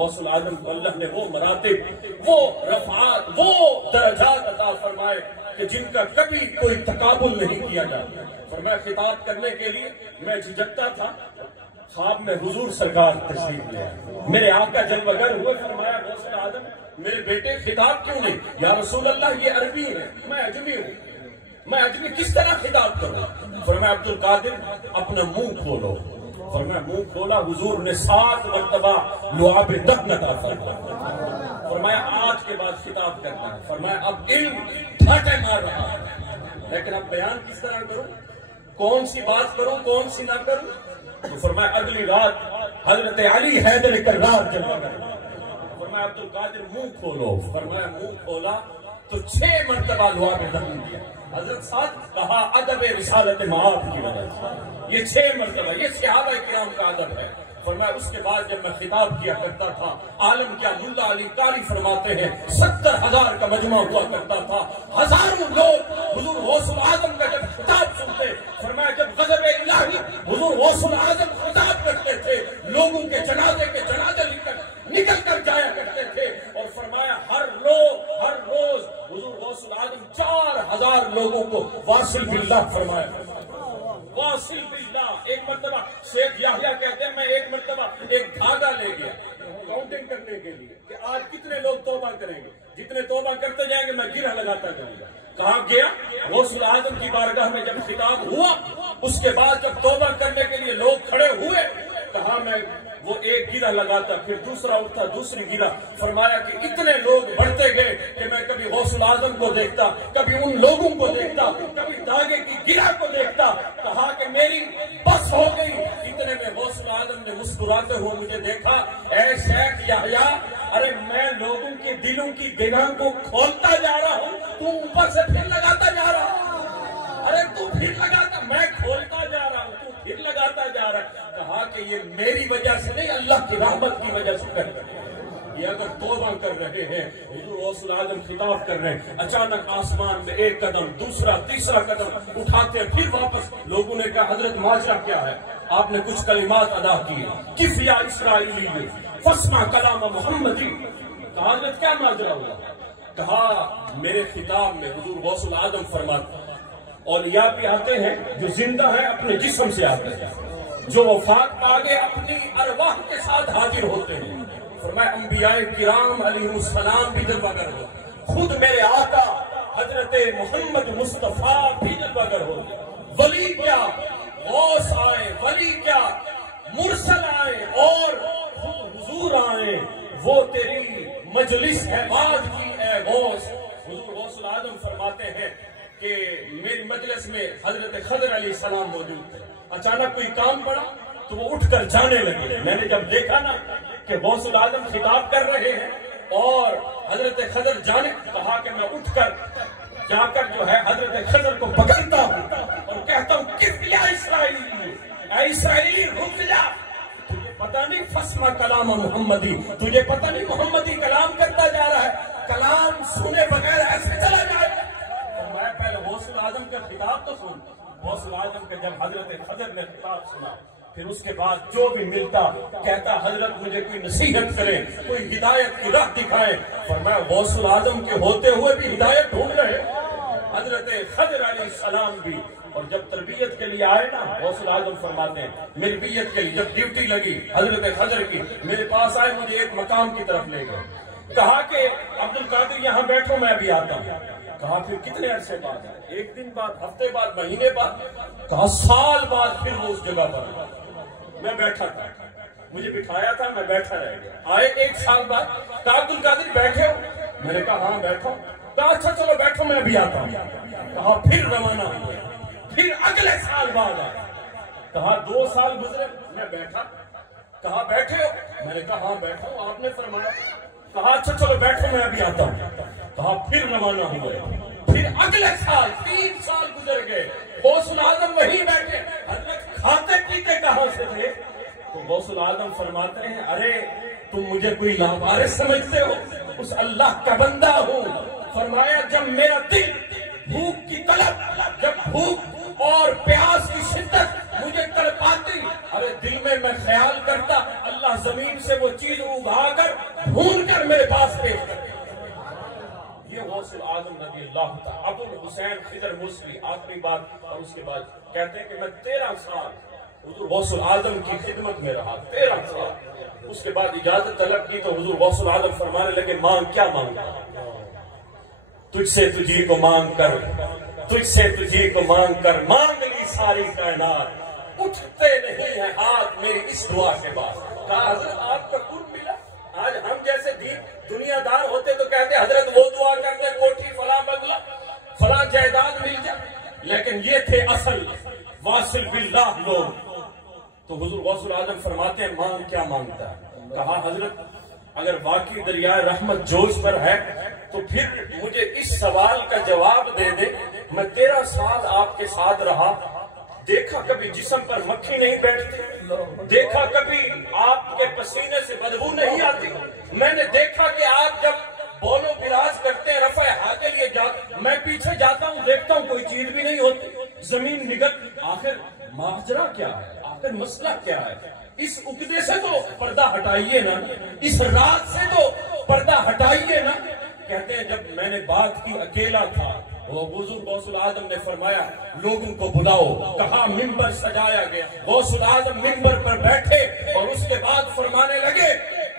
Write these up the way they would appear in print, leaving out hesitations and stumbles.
गौसुल आजम को अल्लाह ने वो मरातिब, वो रफ़ात, वो दर्जात अता फरमाए कि जिनका कभी कोई तकाबुल नहीं किया जाता। फरमाया खिताब करने के लिए मैं झिझकता था, ख्वाब में हुजूर सरकार तशरीफ ले आए, मेरे आका जलवगर हुए। फरमाया गौसुल आजम मेरे बेटे खिताब क्यों नहीं? या रसूल अल्लाह ये अरबी है, मैं अजमी हूँ, मैं अजमी किस तरह खिताब करूँ? फरमाया अब्दुल कादिर अपना मुंह खोलो। फरमाया मुंह खोला, हुजूर ने 7 मरतबा लुआब दफन अता फरमाया। फरमाया आज के बाद खिताब करना है। फरमाया अब इल्म ठाटे मार रहा है, लेकिन अब बयान किस तरह करूं, कौन सी बात करूं, कौन सी ना करूं? तो फरमाया अगली रात हजरत अली हैदर कर्रार जलवा कर। फरमाया अब्दुल कादिर मुंह खोलो। फरमाया मुंह खोला तो 6 मरतबा लुआब दफन किया। हजरत साहब कहा अदब रिसालत माफ की वजह से ये 6 मरतबा, ये सहाबा किराम का अदब है। फरमाया उसके बाद जब मैं खिताब किया करता था, आलम क्या मुल्ला अली कारी फरमाते हैं 70,000 का मजमा हुआ करता था, हजारों लोग हुजूर गौसुल आजम का जब खिताब सुनते। फरमाया जब गज़ब इलाही हुजूर गौसुल आजम खिताब करते थे, लोगों के जनाजे निकल कर जाया करते थे। और फरमाया हर रोज हुजूर गौसुल आजम 4,000 लोगों को वासिल बिल्लाह फरमाया, वासिल बिल्लाह। एक मरतबा शेख याहिया कहते हैं मैं एक मरतबा एक धागा ले गया काउंटिंग करने के लिए कि आज कितने लोग तौबा करेंगे, जितने तौबा करते जाएंगे मैं गिरह लगाता जाऊंगा। कहा गया गौसुल आजम की बारगाह में जब खिताब हुआ, उसके बाद जब तौबा करने के लिए लोग खड़े हुए, कहा मैं वो एक गिरा लगाता, फिर दूसरा उठता, दूसरी गिरा। फरमाया कि इतने लोग बढ़ते गए कि मैं कभी गौसुल आजम को देखता, कभी उन लोगों को देखता, कभी धागे की गिरा को देखता। कहा कि मेरी बस हो गई। इतने में गौसुल आजम ने मुस्कुराते हुए मुझे देखा, ऐ शेख याहिया, अरे मैं लोगों के दिलों की गिरा को खोलता जा रहा हूँ, तू ऊपर से फिर लगाता जा रहा है। अरे तू फिर लगाता, मैं खोलता जा रहा हूँ, तू फिर लगाता जा रहा है। कहा कि ये मेरी वजह से नहीं, अल्लाह की रहमत की वजह से कर रहे हैं। ये अगर तौबा कर रहे हैं, हुजूर गौसुल आजम खिताब कर रहे हैं, अचानक आसमान में एक कदम, दूसरा, तीसरा कदम उठाते हैं, फिर वापस। लोगों ने कहा हजरत माजरा क्या है? आपने कुछ कलिमात अदा किए, किफिया इसराइली फस्मा कलाम मोहम्मदी। कहा हजरत क्या माजरा हुआ? कहा मेरे खिताब में हुजूर गौसुल आजम फरमाते औलिया भी आते हैं जो जिंदा है अपने जिस्म से आते हैं, जो वफात पागे अपनी अरवाह के साथ हाजिर होते हैं। फरमाया अंबियाए किराम अलैहिस्सलाम भी जलवागर हो, खुद मेरे आका हजरत मोहम्मद मुस्तफा भी जलवागर हो। वली क्या गौस आए, वली क्या मुरसल आए और खुद हुजूर आए, वो तेरी मजलिस है आज की ए गौस। हुजूर गौसुल आजम फरमाते हैं कि मेरी मजलिस में हजरत खदर अलैहिस्सलाम मौजूद थे। अचानक कोई काम पड़ा तो वो उठकर जाने लगे। मैंने जब देखा ना कि गौसुल आजम खिताब कर रहे हैं और हजरत खदर जाने, कहा कि मैं उठकर जाकर जो है हजरत खदर को पकड़ता हूँ और कहता हूँ किफिया इसराइली रुक जा, तुझे पता नहीं फस्मा कलाम मोहम्मदी, तुझे पता नहीं मोहम्मदी कलाम करता जा रहा है, कलाम सुने बगैर ऐसे चला जाएगा। मैं पहले गौसुल आजम का खिताब तो सुन। गौसुल आजम का जब हजरत खदर ने खिताब सुना, फिर उसके बाद जो भी मिलता कहता हजरत मुझे कोई नसीहत करे, कोई हिदायत की राह दिखाए। फरमाया गौसुल आजम के होते हुए भी हिदायत ढूंढ रहे हजरत खदर अलैहिस्सलाम भी। और जब तरबियत के लिए आए ना, गौसुल आजम फरमाते हैं मेरी बियत के लिए जब ड्यूटी लगी हजरत खदर की, मेरे पास आए, मुझे एक मकाम की तरफ ले गए, कहा कि अब्दुल कादिर यहाँ बैठो मैं भी आता हूँ। कहा फिर कितने अरसे बाद है? एक दिन बाद, हफ्ते बाद, महीने बाद? कहा साल बाद फिर वो उस जगह पर मैं बैठा था, मुझे बिठाया था, मैं बैठा रह गया। आए 1 साल बाद, कहा अब्दुल कादिर बैठे हो? मैंने कहा हाँ बैठो। कहा अच्छा चलो बैठो मैं भी आता हूँ। कहा फिर रवाना हुए, फिर अगले साल बाद आया। कहा 2 साल गुजरे, मैं बैठा। कहा बैठे हो? मैंने कहा हाँ बैठा हूँ, आपने फरमाया। कहा अच्छा चलो बैठो मैं अभी आता हूँ। कहा फिर रवाना हुए, फिर अगले साल 3 साल गुजर गए, गौसुल आजम वहीं बैठे। हजरत खाते पीते कहां से थे? तो गौसुल आजम फरमाते हैं अरे तुम मुझे कोई लावारिस समझते हो? उस अल्लाह का बंदा हूँ। फरमाया जब मेरा दिल भूख की तलब, जब भूख और प्यास की शिद्दत मुझे तड़पाती, अरे दिल में मैं ख्याल करता अल्लाह जमीन से वो चीज उगाकर ढूंढ कर मेरे पास पेश कर। ये गौसुल आजम रज़ी अल्लाह तआला अबुल हुसैन खिदर मूसवी आखिरी बात, और उसके बाद कहते हैं कि मैं 13 साल हुजूर गौसुल आजम की खिदमत में रहा, 13 साल। उसके बाद इजाजत तलब की तो हुजूर गौसुल आजम फरमाने लगे, मांग क्या मांगा? तुझसे तुझी को मांग कर, तुझसे तुझी को मांग कर, मांग ली सारी कायनात, उठते नहीं है हाथ मेरी इस दुआ के बाद। कहा हजरत आपका कुर्ब मिला। आज हम जैसे दुनियादार होते तो कहते हजरत वो दुआ करते कोठी फला बंगला फला जायदाद मिल जाए, लेकिन ये थे असल वासिल बिल्लाह लोग। तो हुजूर गौसुल आजम फरमाते हैं मांग क्या मांगता है? कहा हजरत अगर वाकई दरियाए रहमत जोश पर है तो फिर मुझे इस सवाल का जवाब दे दे। मैं 13 साल आपके साथ रहा, देखा कभी जिस्म पर मक्खी नहीं बैठती, देखा कभी आपके पसीने से बदबू नहीं आती, मैंने देखा कि आप जब बोलो विराज करते हैं रफ़े हाथ के लिए मैं पीछे जाता हूँ, देखता हूँ कोई चीज भी नहीं होती, जमीन निगल। आखिर माजरा क्या है? आखिर मसला क्या है? इस उकदे से तो पर्दा हटाइए ना, इस रात से तो पर्दा हटाइए ना। कहते हैं जब मैंने बात की अकेला था, वो हुजूर गौसुल आजम ने फरमाया लोगों को बुलाओ। कहा मिंबर सजाया गया, गौसुल आजम मिंबर पर बैठे और उसके बाद फरमाने लगे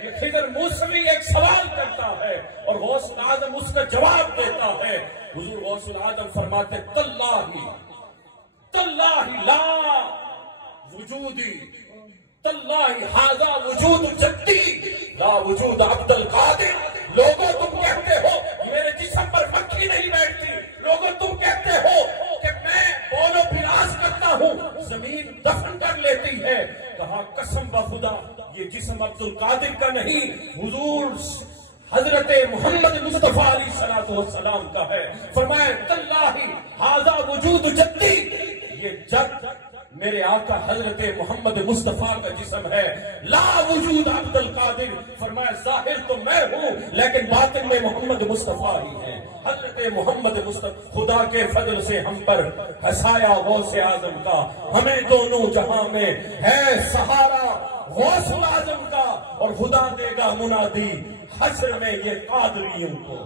ये खिदर मूसवी एक सवाल करता है और गौसुल आजम उसका जवाब देता है। हुजूर गौसुल आजम फरमाते तल्लाही तल्लाही ला वजूदी तल्लाही हाजा वजूद जद्दी ला वजूद अब्दुल कादिर। लोगों तुम कहते हो मेरे जिस्म पर मक्खी नहीं बैठती, लोगों तुम कहते हो कि मैं बोलो विलास करता हूँ, जमीन दफन कर लेती है। कहा कसम ब खुदा ये जिस्म अब्दुल कादिर का नहीं, हुजूर हजरत मोहम्मद मुस्तफा अलैहिस्सलातु वस्सलाम का है। फरमाया तल्लाही हाजा वजूद जद्दी, ये जद मेरे आका हजरत मोहम्मद मुस्तफा का जिस्म है। ला वजूद अब्दुल कादिर, फरमाया जाहिर तो मैं हूँ लेकिन बातिन में मोहम्मद मुस्तफा ही है। हजरत मोहम्मद मुस्तफा खुदा के फजल से हम पर हसाया गौसे आजम का, हमें दोनों जहां में है सहारा गौसुल आजम का। और खुदा देगा मुनादी हश्र में ये कादरियों को,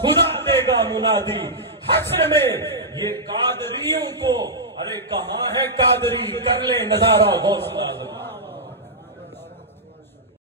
खुदा देगा मुनादी हश्र में ये कादरियों को। अरे कहाँ है कादरी, कर ले नजारा गौसुल आजम।